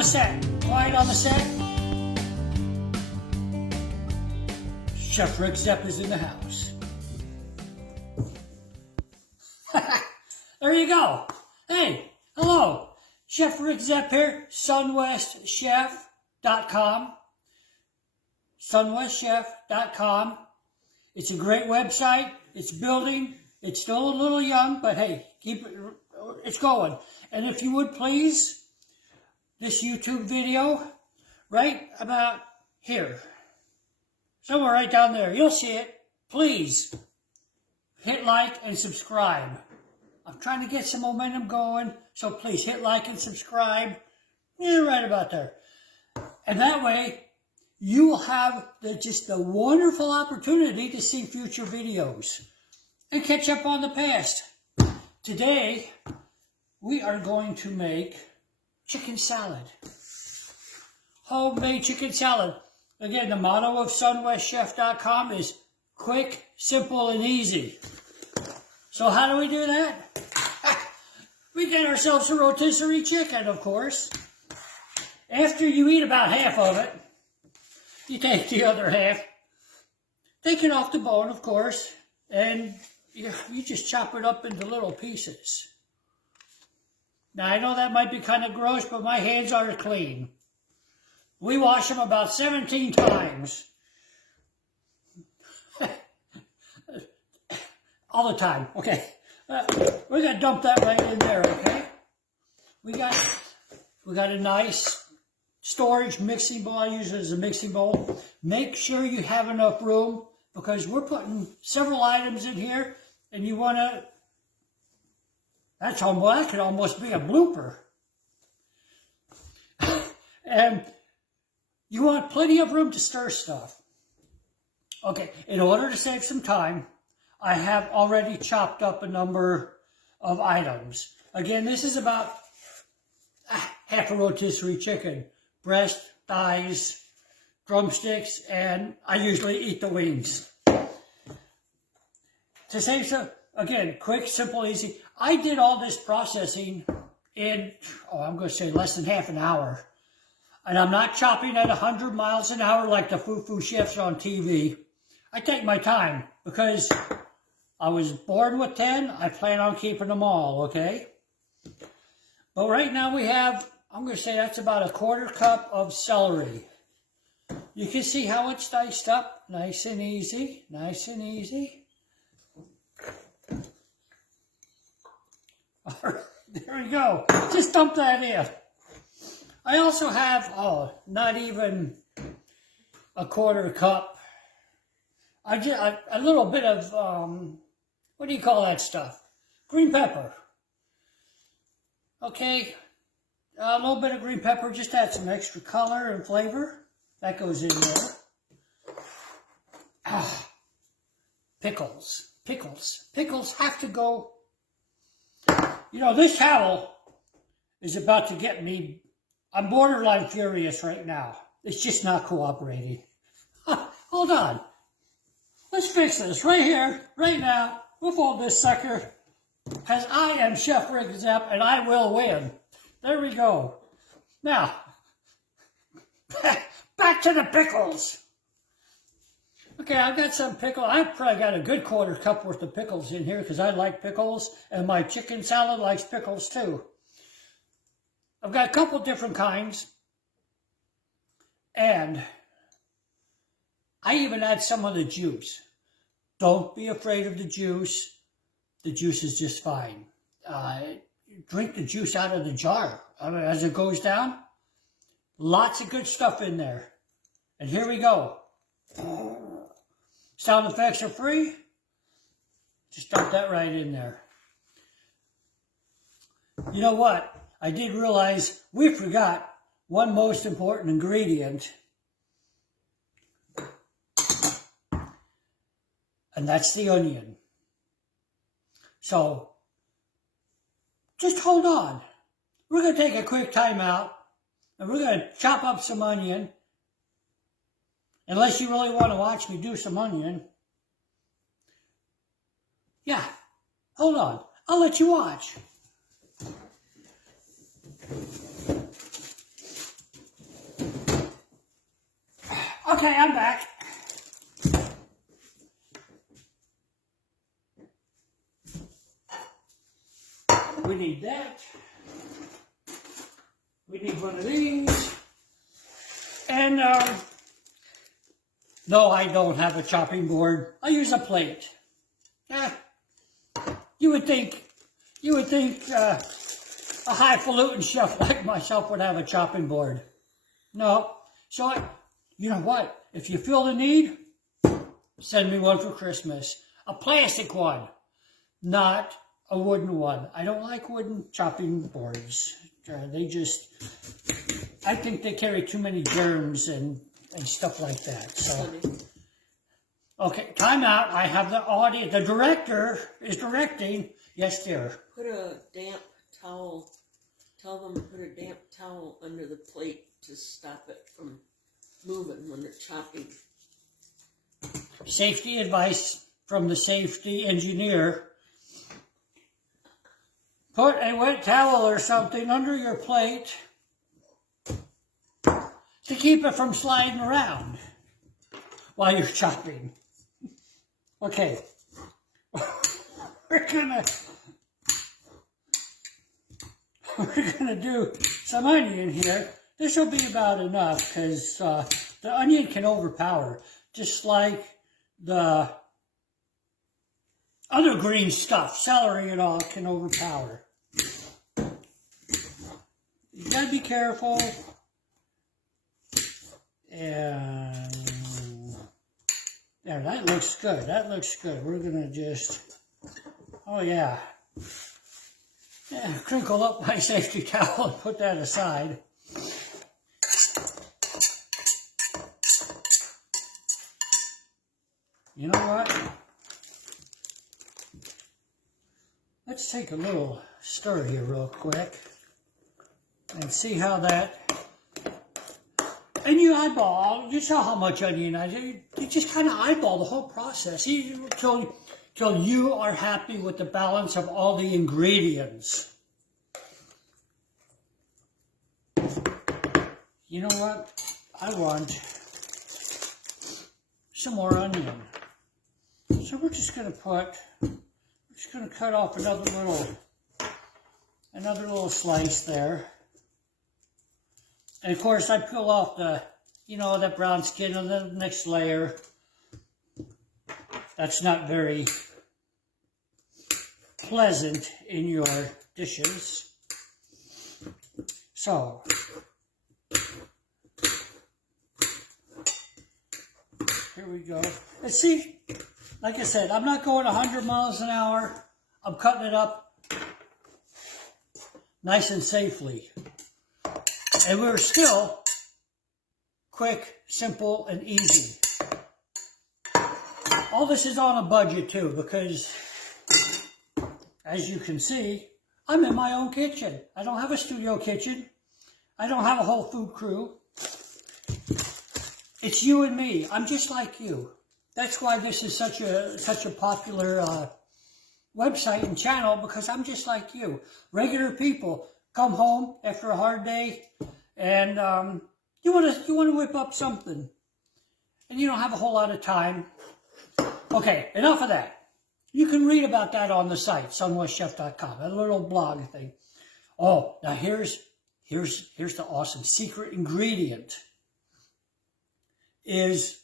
the set. Quiet on the set. Chef Rick Zepp is in the house. There you go. Hey, hello. Chef Rick Zepp here. SunwestChef.com. SunwestChef.com. It's a great website. It's building. It's still a little young, but hey, keep it. It's going. And if you would please, this YouTube video, right about here, somewhere right down there, you'll see it. Please hit like and subscribe. I'm trying to get some momentum going, so please hit like and subscribe. Yeah, right about there. And that way, you will have just the wonderful opportunity to see future videos and catch up on the past. Today, we are going to make chicken salad. Homemade chicken salad. Again, the motto of SunwestChef.com is quick, simple, and easy. So how do we do that? We get ourselves a rotisserie chicken, of course. After you eat about half of it, you take the other half, take it off the bone, of course, and you just chop it up into little pieces. Now, I know that might be kind of gross, but my hands are clean. We wash them about 17 times. All the time, okay. We're going to dump that right in there, okay? We got a nice storage mixing bowl. I use it as a mixing bowl. Make sure you have enough room because we're putting several items in here, and you want to. That could almost be a blooper. And you want plenty of room to stir stuff. Okay, in order to save some time, I have already chopped up a number of items. Again, this is about half a rotisserie chicken. Breast, thighs, drumsticks, and I usually eat the wings. To save some, again, quick, simple, easy. I did all this processing in, I'm going to say less than half an hour. And I'm not chopping at 100 miles an hour like the foo-foo chefs on TV. I take my time because I was born with 10. I plan on keeping them all, okay? But right now we have, I'm going to say that's about a quarter cup of celery. You can see how it's diced up. Nice and easy. Nice and easy. All right, there we go. Just dump that in. I also have, not even a quarter cup. A little bit of, what do you call that stuff? Green pepper. Okay, a little bit of green pepper, just add some extra color and flavor. That goes in there. Pickles. Pickles have to go. You know, this towel is about to get me. I'm borderline furious right now. It's just not cooperating. Hold on. Let's fix this right here, right now. We'll fold this sucker. Because I am Chef Rick Zepp and I will win. There we go. Now, back to the pickles. Okay, I've got some pickle. I've probably got a good quarter cup worth of pickles in here because I like pickles and my chicken salad likes pickles too. I've got a couple different kinds. And I even add some of the juice. Don't be afraid of the juice. The juice is just fine. Drink the juice out of the jar. As it goes down, lots of good stuff in there. And here we go. Sound effects are free. Just dump that right in there. You know what? I did realize we forgot one most important ingredient. And that's the onion. So, just hold on. We're going to take a quick time out, and we're going to chop up some onion. Unless you really want to watch me do some onion. Yeah, hold on. I'll let you watch. Okay, I'm back. We need that. We need one of these. And, no, I don't have a chopping board. I use a plate. You would think a highfalutin chef like myself would have a chopping board. No. So, you know what? If you feel the need, send me one for Christmas. A plastic one, not a wooden one. I don't like wooden chopping boards. I think they carry too many germs and stuff like that. So, okay, time out. I have the audience. The director is directing. Yes, dear. Put a damp towel. Tell them to put a damp towel under the plate to stop it from moving when they're chopping. Safety advice from the safety engineer. Put a wet towel or something under your plate to keep it from sliding around while you're chopping. Okay. We're gonna do some onion here. This will be about enough because the onion can overpower, just like the other green stuff, celery and all, can overpower. You gotta be careful. And there, that looks good. That looks good. We're gonna just, oh yeah. Yeah, crinkle up my safety towel and put that aside. You know what? Let's take a little stir here real quick and see how that, and you eyeball, you saw how much onion I did. You just kind of eyeball the whole process until you are happy with the balance of all the ingredients. You know what? I want some more onion. So we're just going to cut off another little slice there. And of course I peel off that brown skin on the next layer. That's not very pleasant in your dishes. So, here we go. And see, like I said, I'm not going 100 miles an hour. I'm cutting it up nice and safely. And we're still quick, simple, and easy. All this is on a budget too, because as you can see, I'm in my own kitchen. I don't have a studio kitchen. I don't have a whole food crew. It's you and me. I'm just like you. That's why this is such a popular website and channel, because I'm just like you. Regular people come home after a hard day, and you want to whip up something, and you don't have a whole lot of time. Okay, enough of that. You can read about that on the site, sunwestchef.com, a little blog thing. Oh, now here's the awesome secret ingredient is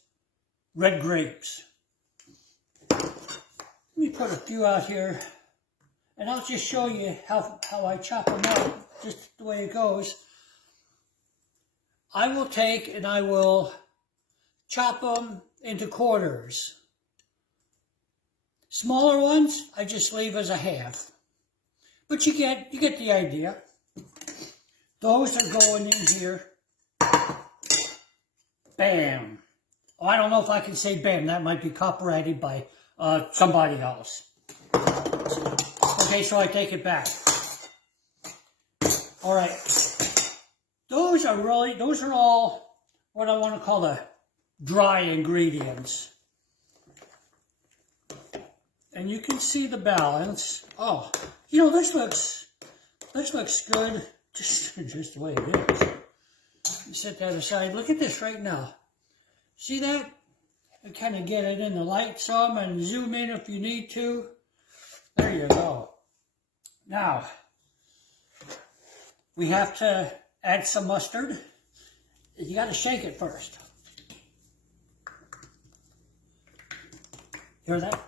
red grapes. Let me put a few out here, and I'll just show you how I chop them up, just the way it goes. I will take and I will chop them into quarters. Smaller ones, I just leave as a half. But you get the idea. Those are going in here. Bam. Oh, I don't know if I can say bam. That might be copyrighted by somebody else. Okay, so I take it back. All right. Those are all what I want to call the dry ingredients. And you can see the balance. Oh, you know, this looks good, just the way it is. You set that aside. Look at this right now. See that? And kind of get it in the light some and zoom in if you need to. There you go. Now, we have to add some mustard. You got to shake it first. Hear that?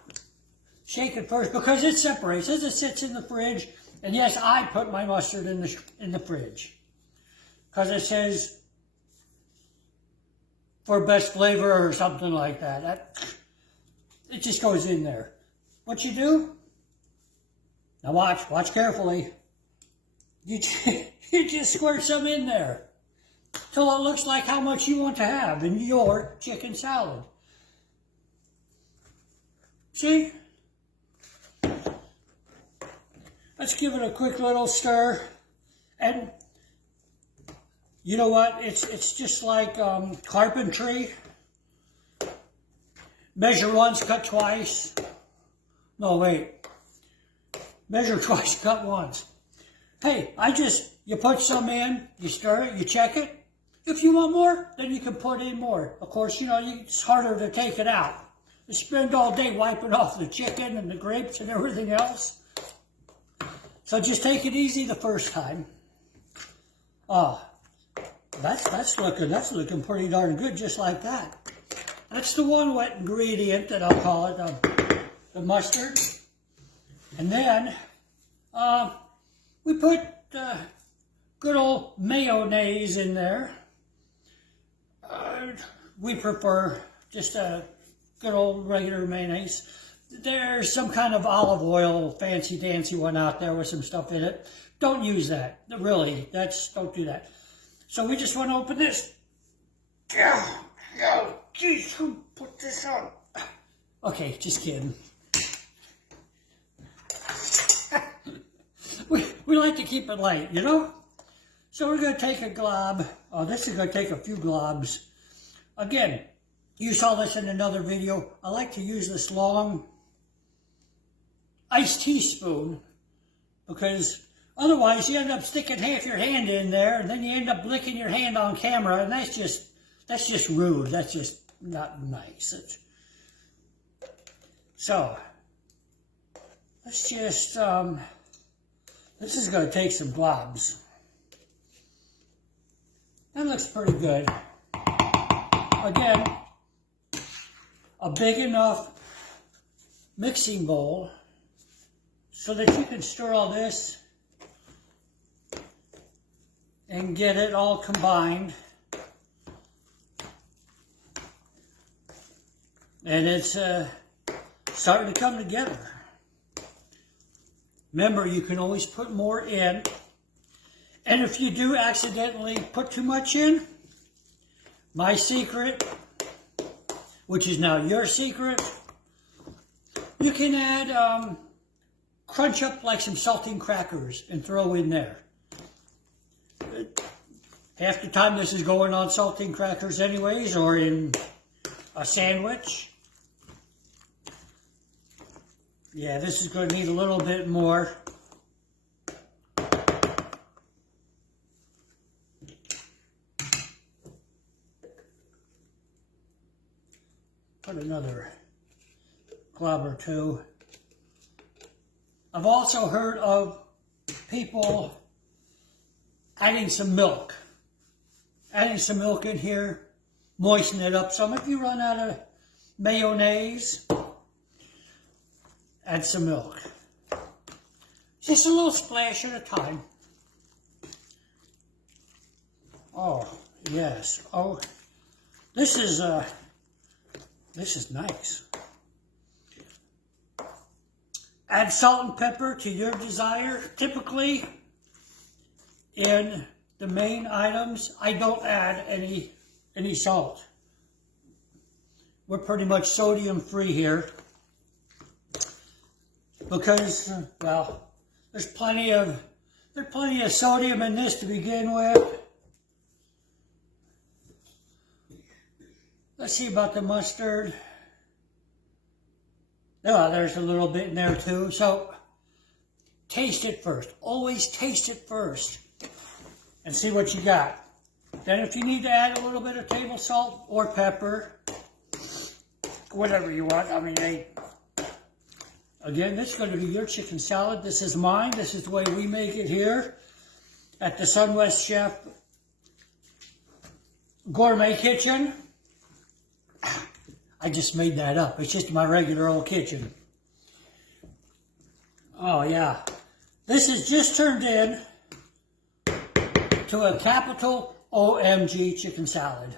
Shake it first because it separates as it sits in the fridge. And yes, I put my mustard in the fridge because it says for best flavor or something like that. It just goes in there. What you do? Now watch carefully. You just squirt some in there till it looks like how much you want to have in your chicken salad. See? Let's give it a quick little stir. And you know what? It's just like carpentry. Measure once, cut twice. No, wait. Measure twice, cut once. Hey, you put some in, you stir it, you check it. If you want more, then you can put in more. Of course, it's harder to take it out. You spend all day wiping off the chicken and the grapes and everything else. So just take it easy the first time. That's looking pretty darn good just like that. That's the one wet ingredient that I'll call it, the mustard. And then we put good old mayonnaise in there. We prefer just a good old regular mayonnaise. There's some kind of olive oil, fancy dancy one out there with some stuff in it. Don't use that. Really, don't do that. So we just want to open this. Geez, who put this on? Okay, just kidding. We like to keep it light, So we're going to take a glob. Oh, this is going to take a few globs. Again, you saw this in another video. I like to use this long iced teaspoon because otherwise you end up sticking half your hand in there and then you end up licking your hand on camera, and that's just rude. That's just not nice. So let's just this is going to take some globs. That looks pretty good. Again, a big enough mixing bowl so that you can stir all this and get it all combined. And it's starting to come together. Remember, you can always put more in. And if you do accidentally put too much in, my secret, which is now your secret, you can add, crunch up like some saltine crackers and throw in there. Half the time this is going on saltine crackers anyways, or in a sandwich. Yeah, this is going to need a little bit more. Put another glob or two. I've also heard of people adding some milk. Adding some milk in here, moisten it up some. If you run out of mayonnaise, add some milk. Just a little splash at a time. Oh, yes. Oh, this is nice. Add salt and pepper to your desire. Typically, in the main items, I don't add any salt. We're pretty much sodium free here because, well, there's plenty of sodium in this to begin with. Let's see about the mustard. Oh, there's a little bit in there too. So, taste it first. Always taste it first. And see what you got. Then if you need to add a little bit of table salt or pepper, whatever you want. I mean, again, this is going to be your chicken salad. This is mine. This is the way we make it here at the Sunwest Chef Gourmet Kitchen. I just made that up. It's just my regular old kitchen. Oh, yeah. This has just turned in to a capital OMG chicken salad.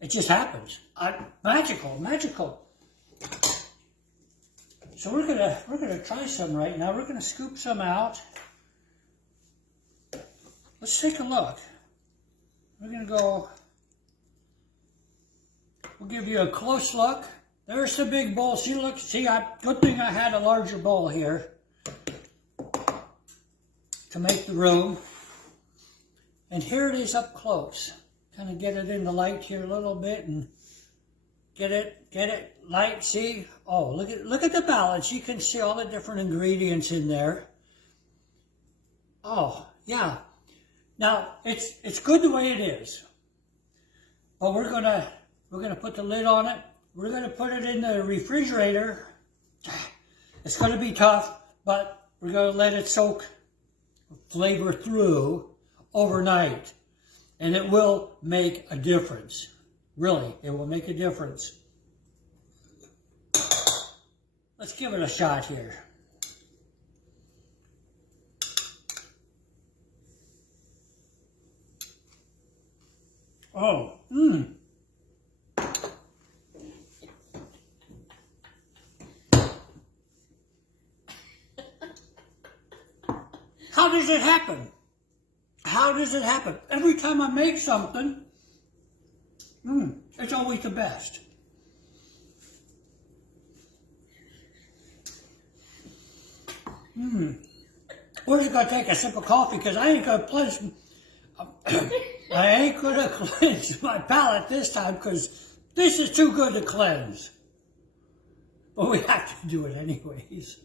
It just happens. Magical, magical. So we're gonna try some right now. We're gonna scoop some out. Let's take a look. We're gonna go. We'll give you a close look. There's the big bowl. See, look. See, good thing I had a larger bowl here to make the room. And here it is up close. Kind of get it in the light here a little bit and get it light. See? Oh, look at the balance. You can see all the different ingredients in there. Oh, yeah. Now it's good the way it is. But we're gonna put the lid on it. We're gonna put it in the refrigerator. It's gonna be tough, but we're gonna let it soak flavor through overnight. And it will make a difference. Really, it will make a difference. Let's give it a shot here. Oh, How does it happen? How does it happen? Every time I make something, it's always the best. We're just gonna take a sip of coffee because I ain't gonna cleanse my palate this time because this is too good to cleanse. But we have to do it anyways.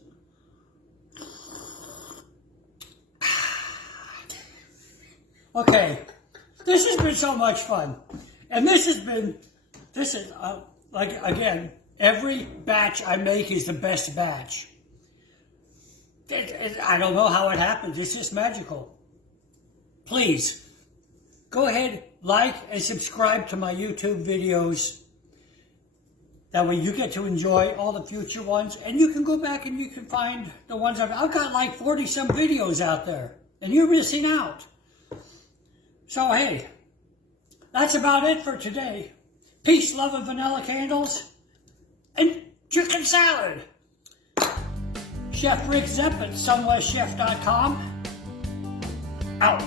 Okay, this has been so much fun. And this is, like, again, every batch I make is the best batch. I don't know how it happens. It's just magical. Please, go ahead, like and subscribe to my YouTube videos. That way you get to enjoy all the future ones. And you can go back and you can find the ones I've got like 40-some videos out there. And you're missing out. So, hey, that's about it for today. Peace, love, and vanilla candles, and chicken salad. Chef Rick Zepp at sunwestchef.com. Out.